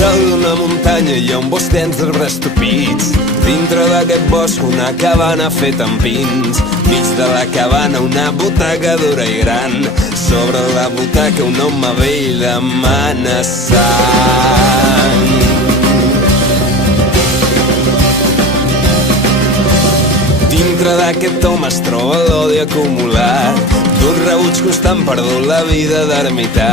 Dalt d'una muntanya hi ha un bosc dens d'arbres topits. Dintre d'aquest bosc una cabana feta amb pins. Mig de la cabana una butaca dura i gran. Sobre la butaca un home vell demana sang. Dintre d'aquest home es troba l'odi acumulat d'un rebuig constant perdut la vida d'ermità.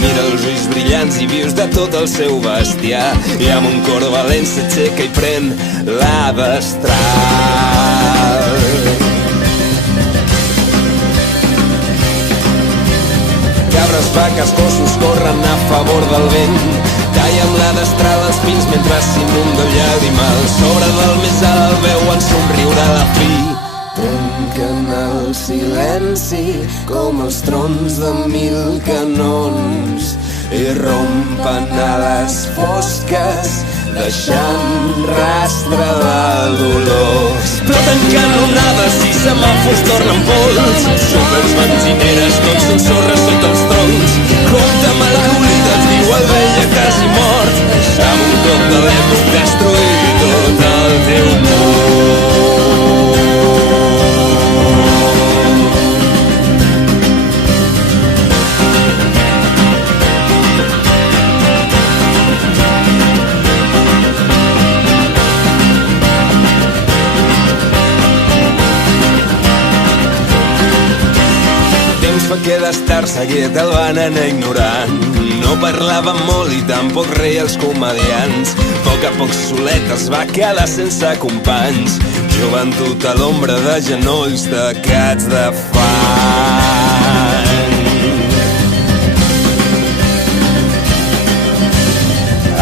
Mira els ulls brillants i vius de tot el seu bestiar i amb un cor valent s'aixeca i pren la destral. Cabres, vaques, gossos corren a favor del vent. Talla amb la destral els pins mentre s'inunda el llàgrimal. Sobre del més alt el veuen somriure a la fi. Trenquen el silenci com els trons de 1000 canons i rompen a les fosques deixant rastre de dolor. Exploten canonades i semàfors tornen pols. Súpers, benzineres, tots són sorres sota els troncs. Compte malcolides, diu el vell ja quasi mort. Amb un cop de l'èpoc destruït tot el teu món. Que d'estar-se quiet el van anar ignorant. No parlava molt i tampoc reia els comediants. A poc solet es va quedar sense companys. Joventut a l'ombra de genolls tacats de fang.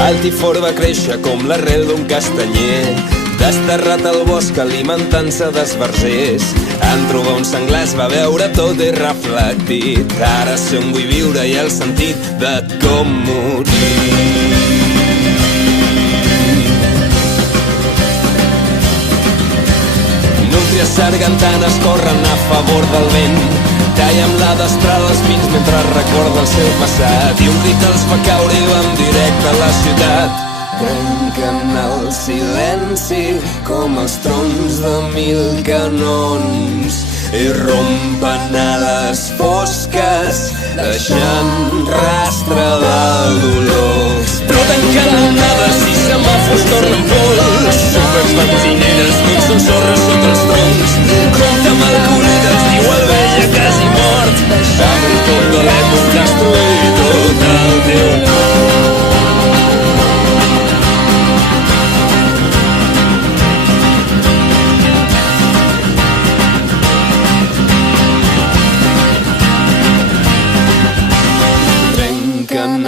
Alt i fort va créixer com l'arrel d'un castanyer. Desterrat al bosc alimentant-se d'esbarzers. En trobar un senglar es va veure tot i reflectit. Ara sé on vull viure i el sentit de com morir. Nútries sargantanes corren a favor del vent. Talla amb la destral els pins mentre recorda el seu passat. I un crit els fa caure i van directe a la ciutat. Trenquen el silenci com els trons de 1000 canons i rompen a les fosques deixant rastre de dolor. Exploten canonades i semàfors tornen pols. Súpers, benzineres, tots són sorres sota els troncs. Compte malcolides, diu el vell ja quasi mort. Amb un cop de l'èpoc destruït tot el teu món.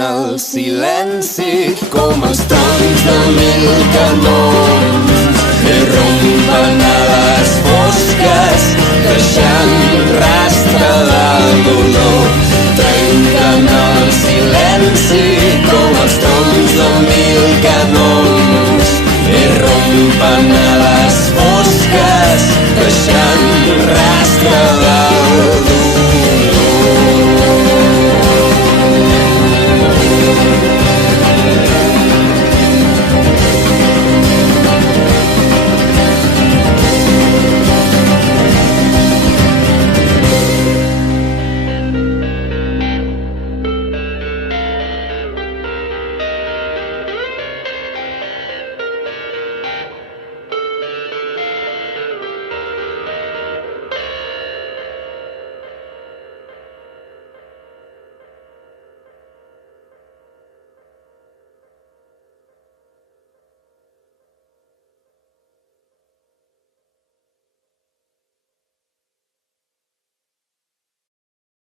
El silenci com els trons de 1000 canons i rompen a les fosques deixant rastre de dolor. Trenquen el silenci